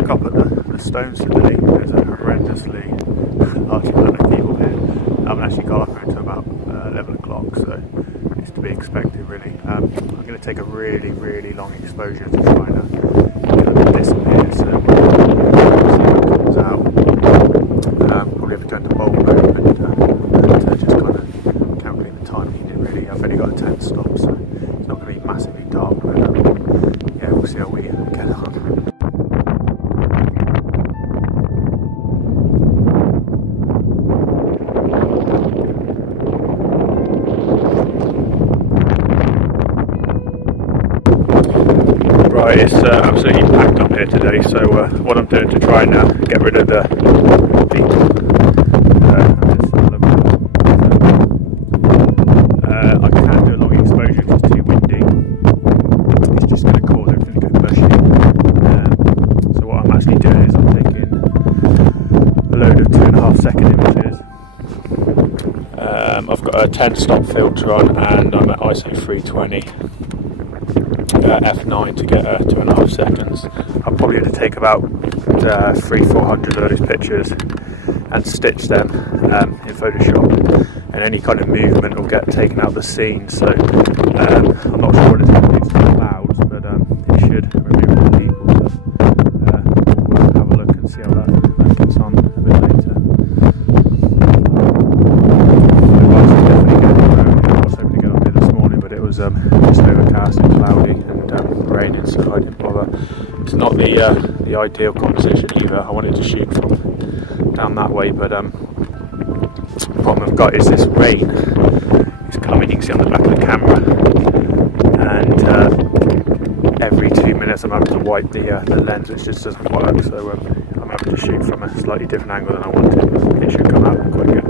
back up at the stones today. There's a horrendously large amount of people here. I haven't actually got up until about 11 o'clock, so it's to be expected really. I'm going to take a really long exposure to try and get them to disappear, so see what comes out. Probably have to go into bulb mode and just kind of calculate the time needed really. I've only got a 10 stop, so it's not going to be massively dark, but yeah, we'll see how we get on. Right, it's absolutely packed up here today, so what I'm doing to try and get rid of the people. I can't do a long exposure because it's too windy. It's just going to cause everything to go mushy. So what I'm actually doing is I'm taking a load of 2.5 second images. I've got a 10 stop filter on and I'm at ISO 320. F9 to get 2.5 seconds. I'll probably have to take about 300-400 of those pictures and stitch them in Photoshop, and any kind of movement will get taken out of the scene, so I'm not sure what it's going to do to the clouds, but it should remove the people. We'll have a look and see how that gets on a bit later. The lights are definitely getting around. I was hoping to get on here this morning, but it was just overcast and cloudy and raining, so I didn't bother. It's not the ideal composition either. I wanted to shoot from down that way, but the problem I've got is this rain is coming. You can see on the back of the camera, and every 2 minutes I'm having to wipe the lens, which just doesn't work, so I'm having to shoot from a slightly different angle than I wanted. It should come out quite good.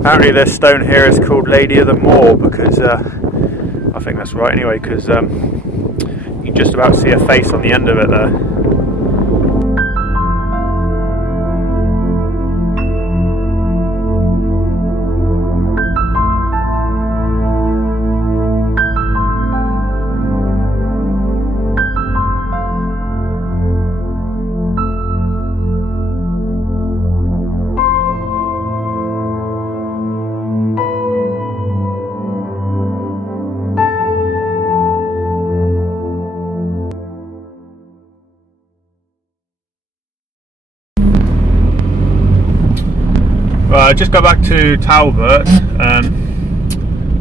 Apparently this stone here is called Lady of the Moor because, I think that's right anyway, because you can just about see a face on the end of it there. I just got back to Talbot. I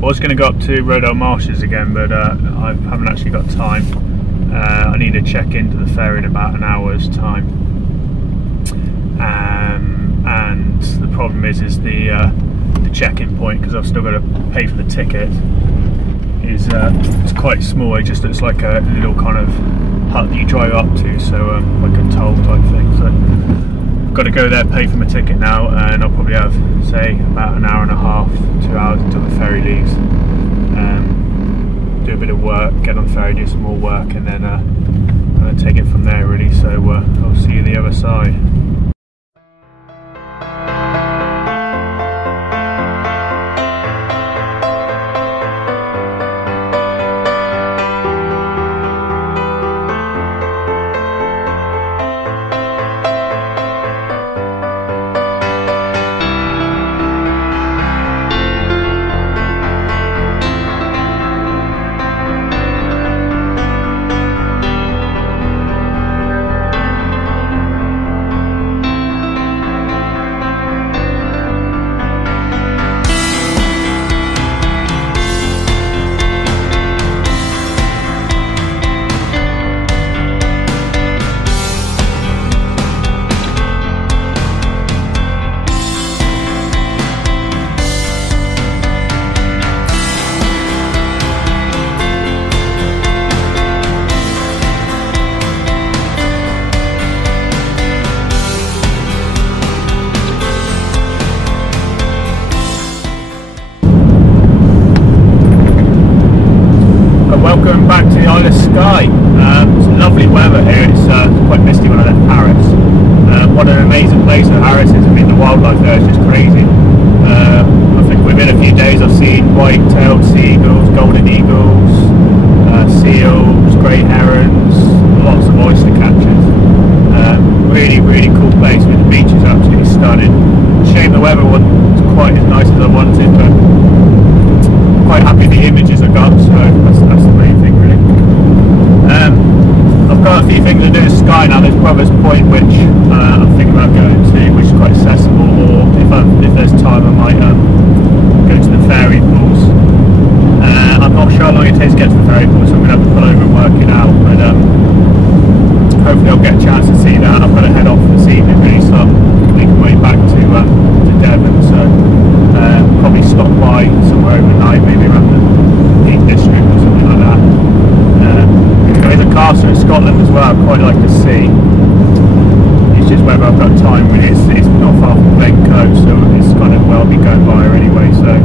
was going to go up to Rodale Marshes again, but I haven't actually got time. I need to check into the ferry in about an hour's time, and the problem is the check-in point, because I've still got to pay for the ticket, is it's quite small. It just looks like a little kind of hut that you drive up to, so like a toll type thing. So got to go there, pay for my ticket now, and I'll probably have, say, about an hour and a half, 2 hours until the ferry leaves. Do a bit of work, get on the ferry, do some more work, and then take it from there really. So I'll see you the other side. coming back to the Isle of Skye. It's lovely weather here. It's quite misty when I left Paris. What an amazing place that Paris is. I mean, the wildlife there is just crazy. I think within a few days I've seen white-tailed seagulls, golden eagles, seals, grey herons, lots of oyster catchers. Really, really cool place. I mean, the beach is absolutely stunning. Shame the weather wasn't quite as nice as I wanted, but quite happy the images I got, so that's the main thing really. I've got a few things to do in Skye now. There's Brothers Point, which I'm thinking about going to, which is quite accessible, or if there's time I might go to the ferry pools. I'm not sure how long it takes to get to the ferry pools, so I'm going to have to pull over and work it out, but hopefully I'll get a chance to see that. I've got to head off this evening really, so I'm making my way back to Devon, so probably stop by somewhere overnight, maybe around the Peak District or something like that. There is a castle in Scotland as well I'd quite like to see. It's just whether I've got time really. It's not far from Glencoe, so it's kind of well be going by anyway, so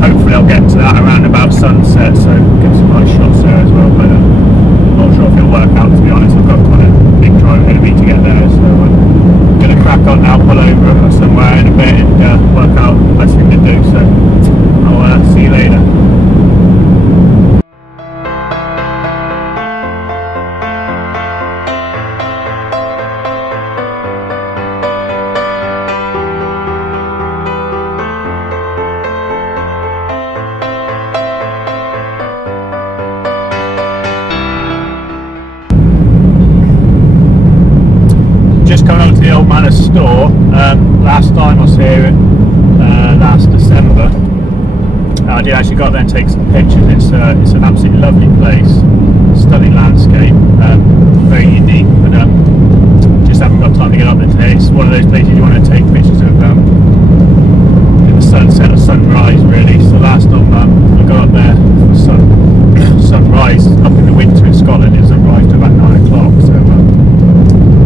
hopefully I'll get to that around about sunset, so get some nice shots there as well, but I'm not sure if it'll work out, to be honest. I've got quite a big drive ahead of me to get there, so I'm going to crack on now, pull over somewhere in a bit and work out the best thing to do, so I'll see you later. Just coming up to the Old Manor store. Last time I was here, last December, I did actually go up there and take some pictures. It's an absolutely lovely place, stunning landscape, very unique, but just haven't got time to get up there today. It's one of those places you want to take pictures of in the sunset or sunrise really. So last time I got up there for sunrise up in the winter in Scotland, it sunrise to about 9 o'clock, so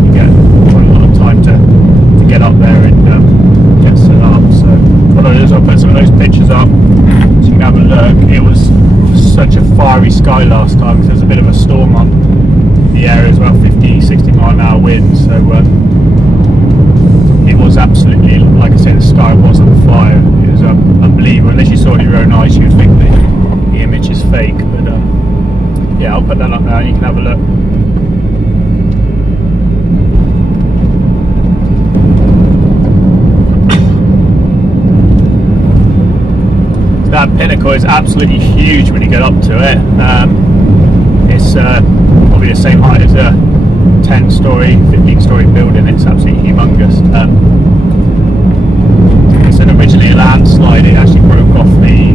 you get quite a lot of time to get up there and get set up. So what I'll do is I'll put some of those pictures up so you can have a look. It was such a fiery sky last time because there was a bit of a storm on the area as well, 50-60 mile-an-hour wind, so it was absolutely, like I said, the sky was on fire. It was unbelievable. Unless you saw it with your own eyes you would think the image is fake, but yeah, I'll put that up now and you can have a look. That pinnacle is absolutely huge when you get up to it. It's probably the same height as a 10-storey, 15-storey building. It's absolutely humongous. It's originally a landslide. It actually broke off the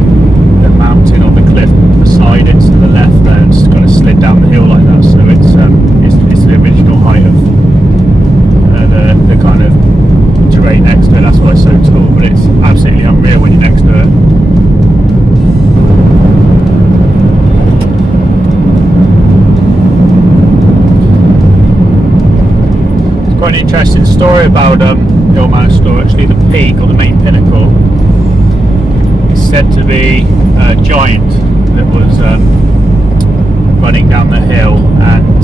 mountain or the cliff beside it to the left there and just kind of slid down the hill like that. So it's the original height of the kind of terrain next to it. That's why it's so tall, but it's absolutely unreal when you're next to it. Quite an interesting story about the Old Manor store. Actually, the peak or the main pinnacle is said to be a giant that was running down the hill, and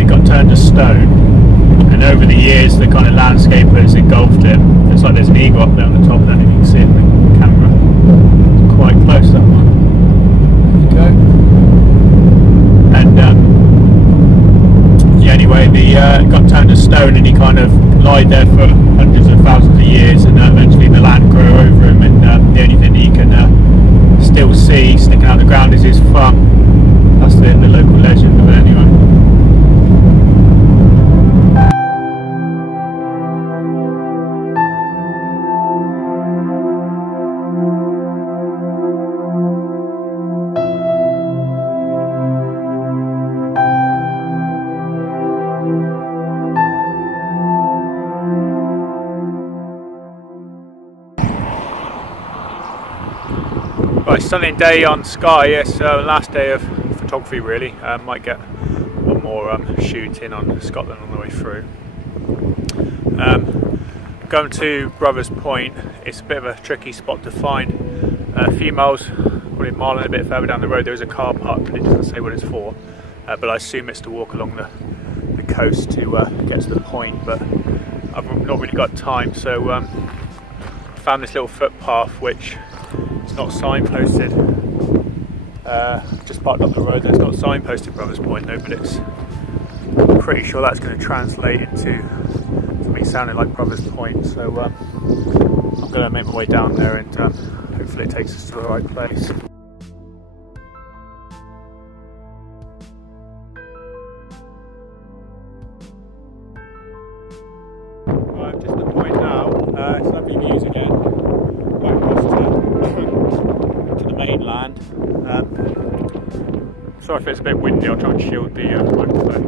it got turned to stone. And over the years, the kind of landscape has engulfed it. It's like there's an eagle up there on the top. I don't know if you can see it in the camera. It's quite close, that one. There you go. And anyway, it got turned to stone and he kind of lied there for hundreds of thousands of years, and eventually the land grew over him, and the only thing that you can still see sticking out of the ground is his thumb. That's the local legend of it anyway. Right, stunning day on Skye. It's last day of photography really. Might get one more shoot in on Scotland on the way through. Going to Brothers Point. It's a bit of a tricky spot to find. A few miles probably a mile and a bit further down the road there is a car park, but it doesn't say what it's for. But I assume it's to walk along the coast to get to the point, but I've not really got time, so I found this little footpath which is not signposted. Just parked up the road. There's not signposted Brothers Point though, but I'm pretty sure that's going to translate into something sounding like Brothers Point, so I'm going to make my way down there and hopefully it takes us to the right place. I'm just at the point now. It's lovely views again, quite close to the mainland. Sorry if it's a bit windy, I'll try and shield the microphone.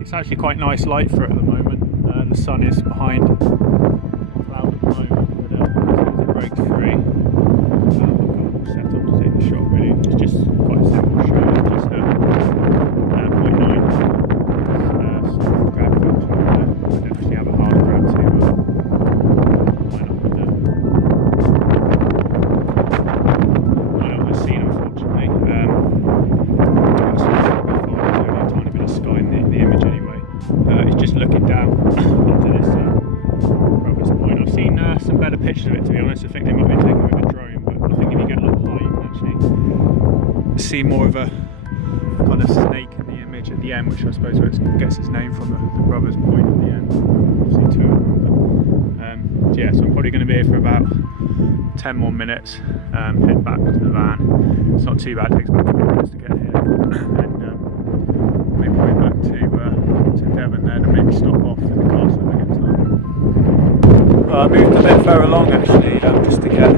It's actually quite nice light for it at the moment. The sun is behind the cloud at the moment, but as soon as it breaks free, I've got all set up to take the shot really. It's just quite a simple shot, it's just a 0.9 soft grab filter. I don't actually have a hard grab to line up with the scene, unfortunately. That's only a tiny bit of Skye in the image anyway. It's just looking down onto this Brothers Point. I've seen some better pictures of it, to be honest. I think they might be taken with a drone, but I think if you get a little high you can actually see more of a kind of snake in the image at the end, which I suppose gets its name from the Brothers Point at the end. Obviously two of them. But, yeah, so I'm probably going to be here for about 10 more minutes, head back to the van. It's not too bad, it takes about 20 minutes to get here, and make my way back to Devon then, and maybe stop off in the castle if I get time. I moved a bit further along actually, just to get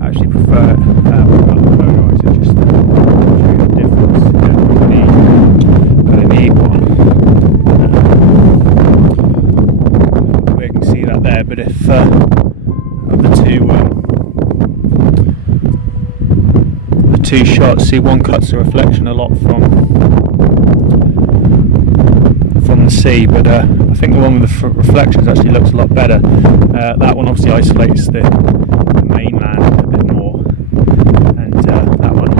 I actually prefer it without the polarizer, just to show you the difference. But I need one. We can see that there, but if of the two shots, see one cuts the reflection a lot from the sea, but I think the one with the reflections actually looks a lot better. That one obviously isolates the mainland a bit more, and that one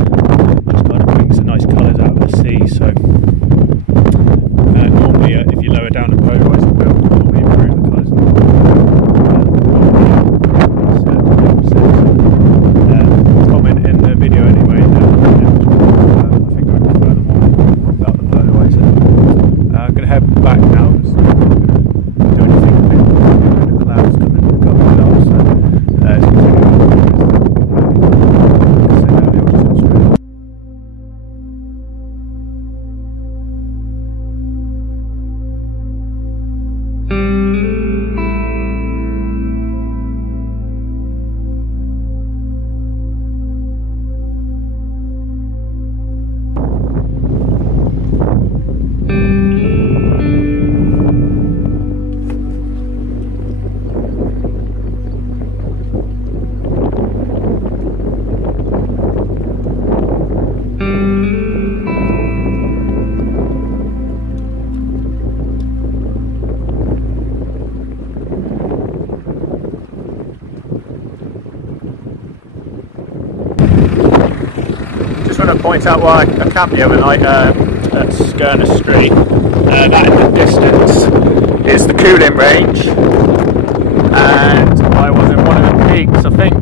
just kind of brings the nice colours out of the sea. So normally if you lower down the polarizer, it will normally improve the colours. Comment in the video anyway. I think I prefer the one without the polarizer. I'm going to head back now. Do anything with the clouds coming up, so it's going to point out why I camped the other night at Skernestry. That in the distance is the cooling range, and I was in one of the peaks, I think.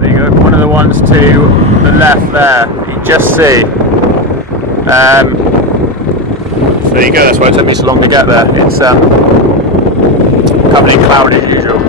There you go, one of the ones to the left there, you just see. So there you go, that's why it took me so long to get there. It's covered in cloud as usual.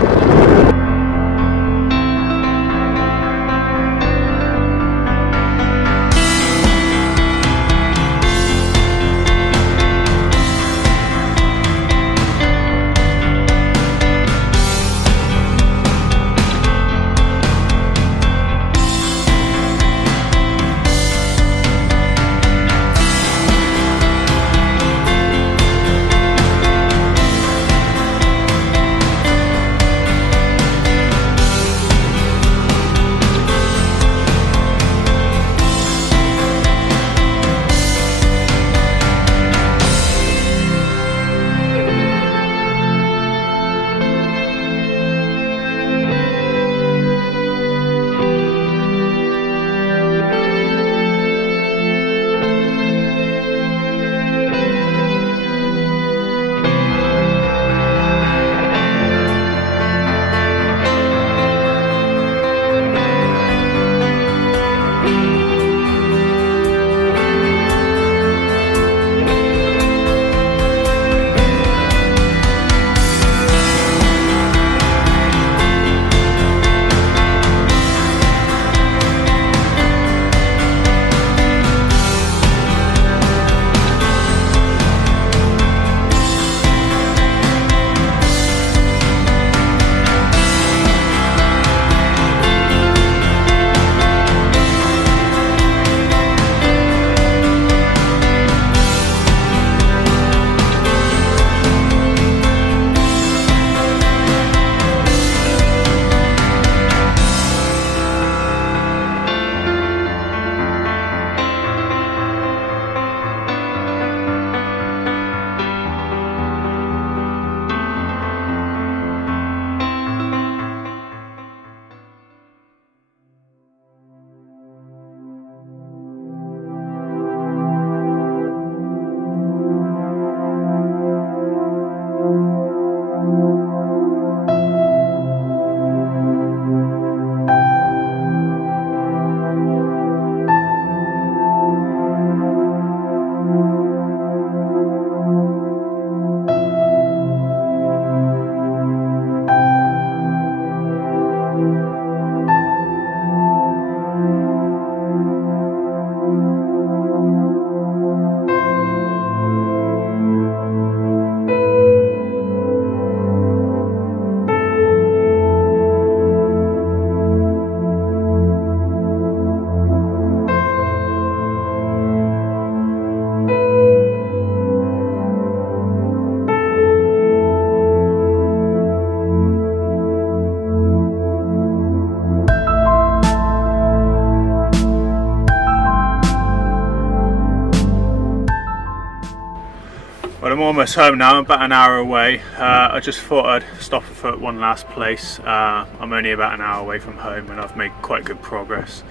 almost home now. I'm about an hour away. I just thought I'd stop at one last place. I'm only about an hour away from home and I've made quite good progress.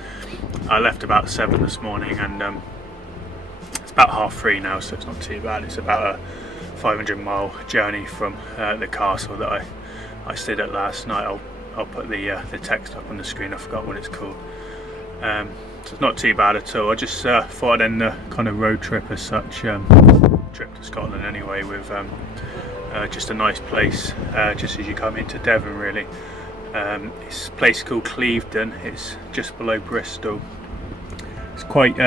I left about 7 this morning and it's about 3:30 now, so it's not too bad. It's about a 500-mile journey from the castle that I stayed at last night. I'll put the text up on the screen. I forgot what it's called. So it's not too bad at all. I just thought I'd end the kind of road trip as such, trip to Scotland anyway, with just a nice place just as you come into Devon really. It's a place called Clevedon. It's just below Bristol. It's quite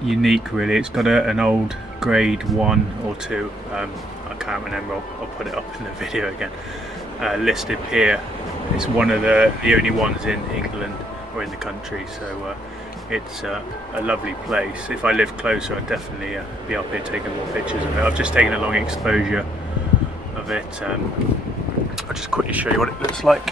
unique really. It's got an old grade 1 or 2, I can't remember, I'll put it up in the video again, listed pier. It's one of the only ones in England or in the country, so it's a lovely place. If I lived closer I'd definitely be up here taking more pictures of it. I've just taken a long exposure of it. I'll just quickly show you what it looks like.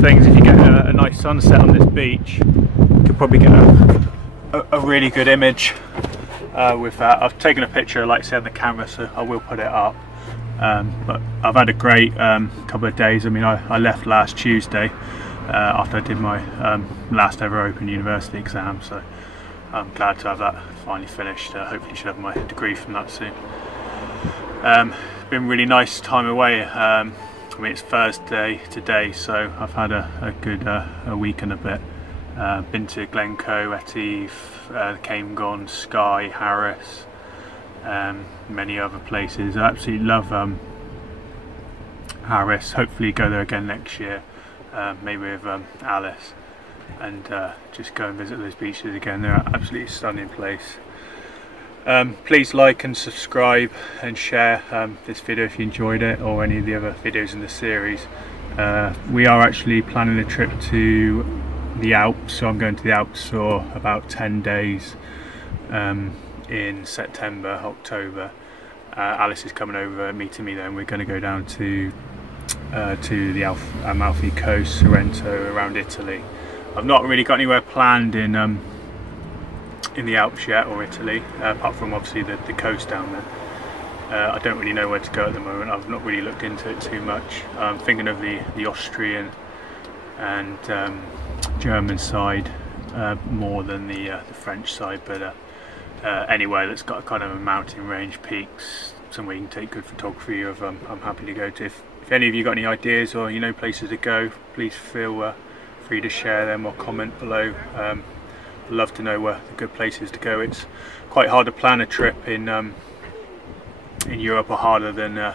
Things, if you get a nice sunset on this beach, you could probably get a really good image with that. I've taken a picture, like I said, on the camera, so I will put it up. But I've had a great couple of days. I mean, I left last Tuesday after I did my last ever Open University exam, so I'm glad to have that finally finished. Hopefully should have my degree from that soon. Been a really nice time away. I mean, it's Thursday today, so I've had a good a week and a bit. Been to Glencoe, Etive, Camelon, Skye, Harris, many other places. I absolutely love Harris. Hopefully go there again next year, maybe with Alice, and just go and visit those beaches again. They're an absolutely stunning place. Please like and subscribe and share this video if you enjoyed it, or any of the other videos in the series. We are actually planning a trip to the Alps, so I'm going to the Alps for about 10 days in September, October. Alice is coming over, meeting me there, and we're going to go down to the Amalfi Coast, Sorrento, around Italy. I've not really got anywhere planned in the Alps yet, or Italy, apart from obviously the coast down there. I don't really know where to go at the moment. I've not really looked into it too much. I'm thinking of the Austrian and German side more than the French side, but anywhere that's got kind of a mountain range, peaks, somewhere you can take good photography of, I'm happy to go to. If any of you got any ideas or you know places to go, please feel free to share them or comment below. I'd love to know where the good places to go. It's quite hard to plan a trip in Europe, or harder than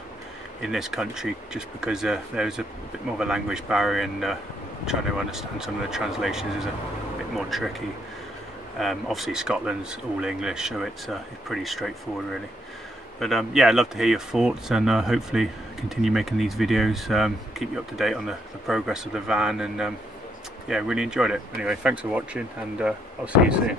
in this country, just because there's a bit more of a language barrier, and trying to understand some of the translations is a bit more tricky. Obviously Scotland's all English, so it's pretty straightforward really. But yeah, I'd love to hear your thoughts, and hopefully continue making these videos, keep you up to date on the progress of the van, and yeah, really enjoyed it. Anyway, thanks for watching, and I'll see you soon.